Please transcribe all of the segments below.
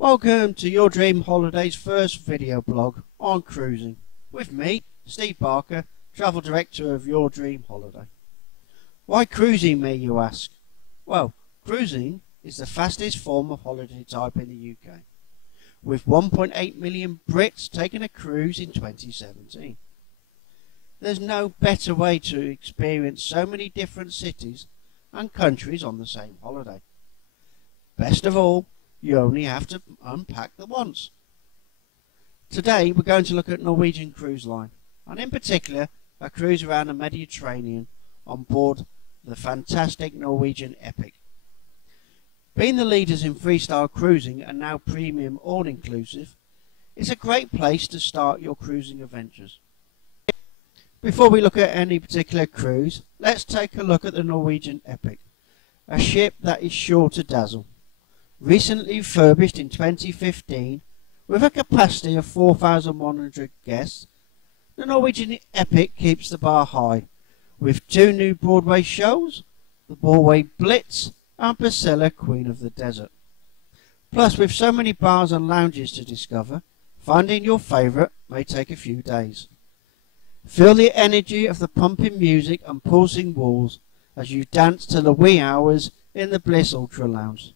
Welcome to Your Dream Holiday's first video blog on cruising with me, Steve Barker, Travel Director of Your Dream Holiday. Why cruising, may you ask? Well, cruising is the fastest form of holiday type in the UK, with 1.8 million Brits taking a cruise in 2017. There's no better way to experience so many different cities and countries on the same holiday. Best of all, you only have to unpack them once. Today we're going to look at Norwegian Cruise Line, and in particular a cruise around the Mediterranean on board the fantastic Norwegian Epic. Being the leaders in freestyle cruising and now premium all-inclusive, it's a great place to start your cruising adventures. Before we look at any particular cruise, let's take a look at the Norwegian Epic, a ship that is sure to dazzle. Recently refurbished in 2015, with a capacity of 4,100 guests, the Norwegian Epic keeps the bar high, with 2 new Broadway shows, the Broadway Blitz and Priscilla, Queen of the Desert. Plus, with so many bars and lounges to discover, finding your favourite may take a few days. Feel the energy of the pumping music and pulsing walls as you dance to the wee hours in the Bliss Ultra Lounge.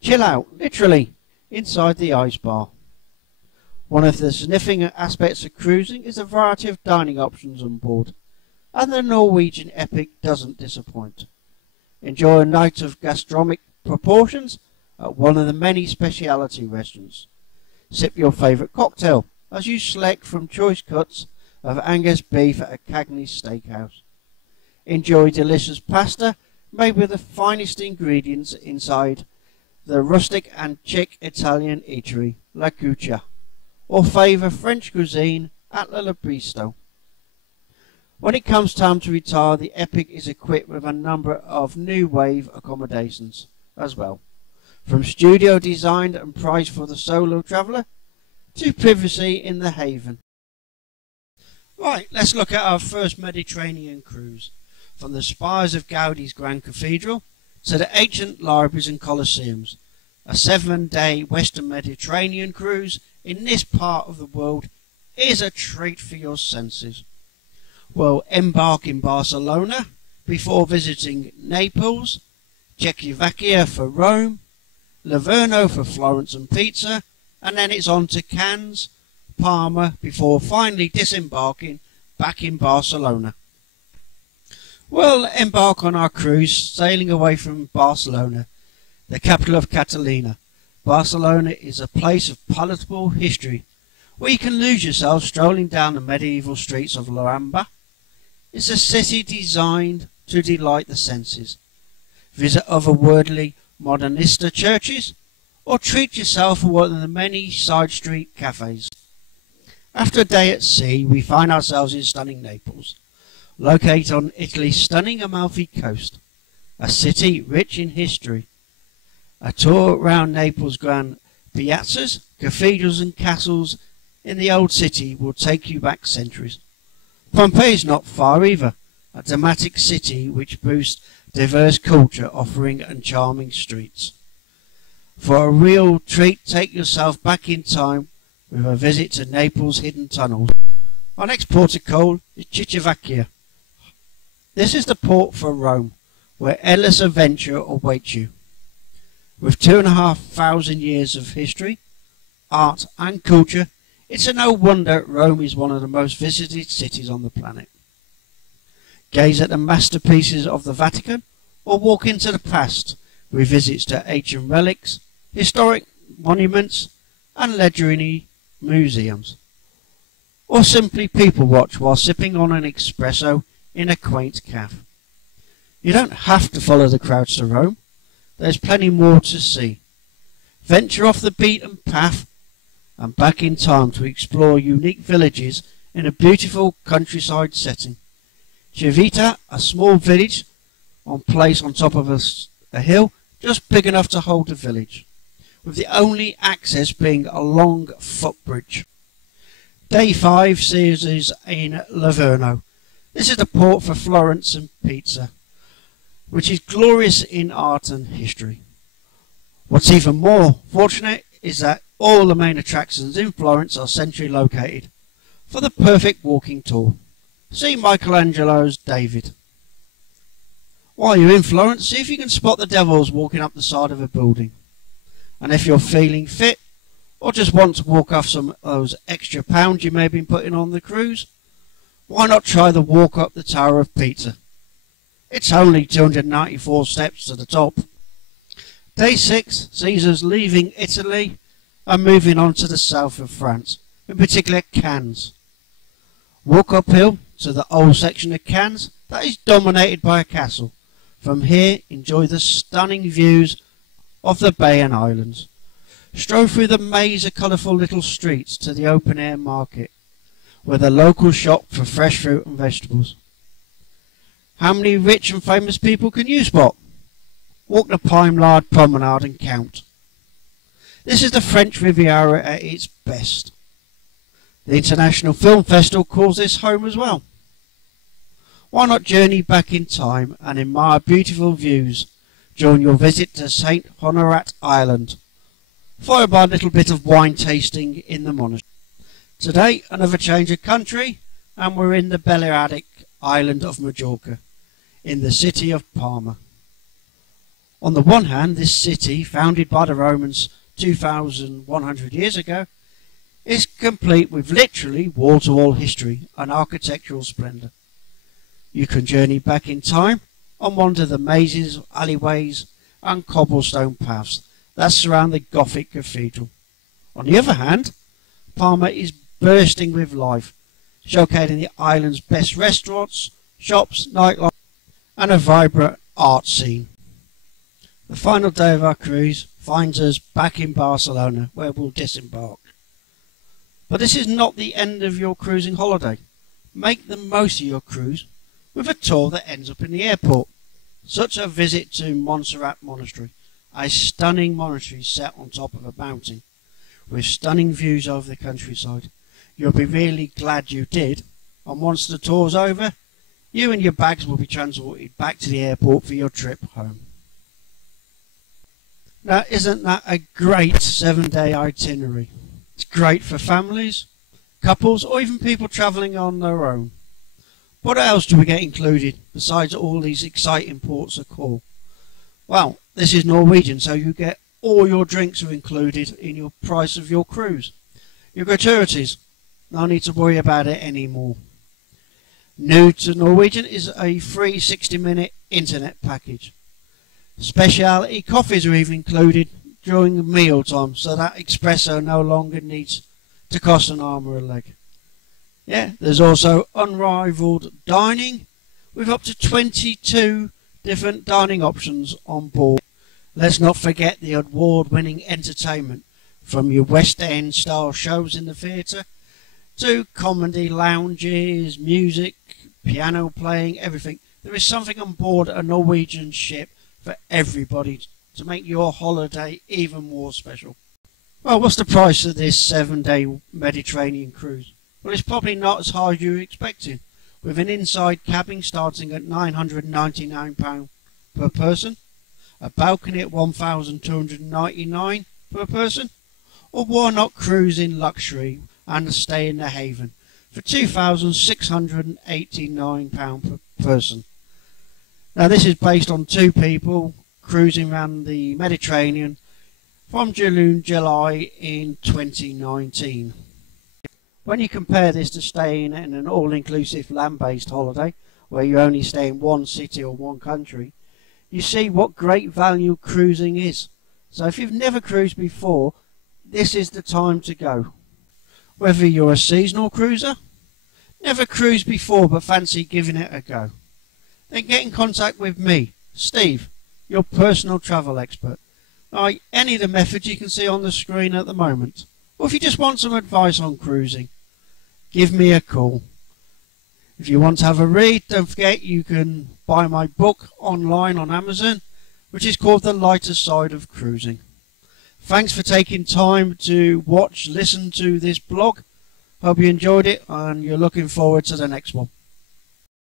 Chill out, literally, inside the ice bar. One of the significant aspects of cruising is the variety of dining options on board, and the Norwegian Epic doesn't disappoint. Enjoy a night of gastronomic proportions at one of the many specialty restaurants. Sip your favourite cocktail as you select from choice cuts of Angus beef at a Cagney's Steakhouse. Enjoy delicious pasta made with the finest ingredients inside the rustic and chic Italian eatery, La Cuccia, or favour French cuisine at La Bristo. When it comes time to retire, the Epic is equipped with a number of new wave accommodations as well, from studio designed and priced for the solo traveller to privacy in the haven. Right, let's look at our first Mediterranean cruise, from the spires of Gaudi's Grand Cathedral to the ancient libraries and colosseums. A 7-day Western Mediterranean cruise in this part of the world is a treat for your senses. We'll embark in Barcelona before visiting Naples, Czechoslovakia for Rome, Livorno for Florence and pizza, and then it's on to Cannes, Palma, before finally disembarking back in Barcelona. We'll embark on our cruise sailing away from Barcelona, the capital of Catalunya. Barcelona is a place of palatable history, where you can lose yourself strolling down the medieval streets of La Rambla. It's a city designed to delight the senses. Visit otherworldly modernista churches, or treat yourself at one of the many side street cafes. After a day at sea, we find ourselves in stunning Naples, located on Italy's stunning Amalfi Coast, a city rich in history. A tour around Naples' grand piazzas, cathedrals and castles in the old city will take you back centuries. Pompeii is not far either, a dramatic city which boasts diverse culture offering and charming streets. For a real treat, take yourself back in time with a visit to Naples' hidden tunnels. Our next port of call is Civitavecchia. This is the port for Rome, where endless adventure awaits you. With 2,500 years of history, art and culture, it's no wonder Rome is one of the most visited cities on the planet. Gaze at the masterpieces of the Vatican, or walk into the past with visits to ancient relics, historic monuments and legendary museums. Or simply people watch while sipping on an espresso in a quaint cafe. You don't have to follow the crowds to Rome. There's plenty more to see. Venture off the beaten path and back in time to explore unique villages in a beautiful countryside setting. Civita, a small village placed on top of a hill just big enough to hold the village, with the only access being a long footbridge. Day 5 sees us in Livorno. This is the port for Florence and pizza, which is glorious in art and history. What's even more fortunate is that all the main attractions in Florence are centrally located for the perfect walking tour. See Michelangelo's David. While you're in Florence, see if you can spot the devils walking up the side of a building. And if you're feeling fit, or just want to walk off some of those extra pounds you may have been putting on the cruise, why not try the walk up the Tower of Pisa? It's only 294 steps to the top. Day 6 sees us leaving Italy and moving on to the south of France, in particular Cannes. Walk uphill to the old section of Cannes that is dominated by a castle. From here, enjoy the stunning views of the bay and islands. Stroll through the maze of colourful little streets to the open-air market, where the locals shop for fresh fruit and vegetables. How many rich and famous people can you spot? Walk the Pine-Lard Promenade and count. This is the French Riviera at its best. The International Film Festival calls this home as well. Why not journey back in time and admire beautiful views during your visit to St. Honorat Island, followed by a little bit of wine tasting in the monastery. Today, another change of country, and we're in the Balearic island of Majorca, in the city of Palma. On the one hand, this city, founded by the Romans 2,100 years ago, is complete with literally wall-to-wall history and architectural splendour. You can journey back in time and wander the mazes, alleyways and cobblestone paths that surround the Gothic cathedral. On the other hand, Palma is bursting with life, showcasing the island's best restaurants, shops, nightlife and a vibrant art scene. The final day of our cruise finds us back in Barcelona, where we'll disembark. But this is not the end of your cruising holiday. Make the most of your cruise with a tour that ends up in the airport, such a visit to Montserrat Monastery, a stunning monastery set on top of a mountain, with stunning views over the countryside. You'll be really glad you did, and once the tour's over, you and your bags will be transported back to the airport for your trip home. Now, isn't that a great 7-day itinerary? It's great for families, couples, or even people travelling on their own. What else do we get included besides all these exciting ports of call? Well, this is Norwegian, so you get all your drinks are included in your price of your cruise. Your gratuities, no need to worry about it anymore. New to Norwegian is a free 60-minute internet package. Specialty coffees are even included during mealtime, so that espresso no longer needs to cost an arm or a leg. Yeah, there's also unrivaled dining with up to 22 different dining options on board. Let's not forget the award-winning entertainment, from your West End style shows in the theatre to comedy lounges, music, piano playing, everything. There is something on board a Norwegian ship for everybody to make your holiday even more special. Well, what's the price of this 7-day Mediterranean cruise? Well, it's probably not as high as you were expecting, with an inside cabin starting at £999 per person, a balcony at £1,299 per person, or why not cruise in luxury and stay in the haven for £2,689 per person. Now, this is based on 2 people cruising around the Mediterranean from June, July in 2019. When you compare this to staying in an all-inclusive land-based holiday, where you only stay in one city or one country, you see what great value cruising is. So if you've never cruised before, this is the time to go. Whether you're a seasonal cruiser, never cruised before but fancy giving it a go, then get in contact with me, Steve, your personal travel expert. By any of the methods you can see on the screen at the moment. Or if you just want some advice on cruising, give me a call. If you want to have a read, don't forget you can buy my book online on Amazon, which is called The Lighter Side of Cruising. Thanks for taking time to listen to this blog. Hope you enjoyed it and you're looking forward to the next one.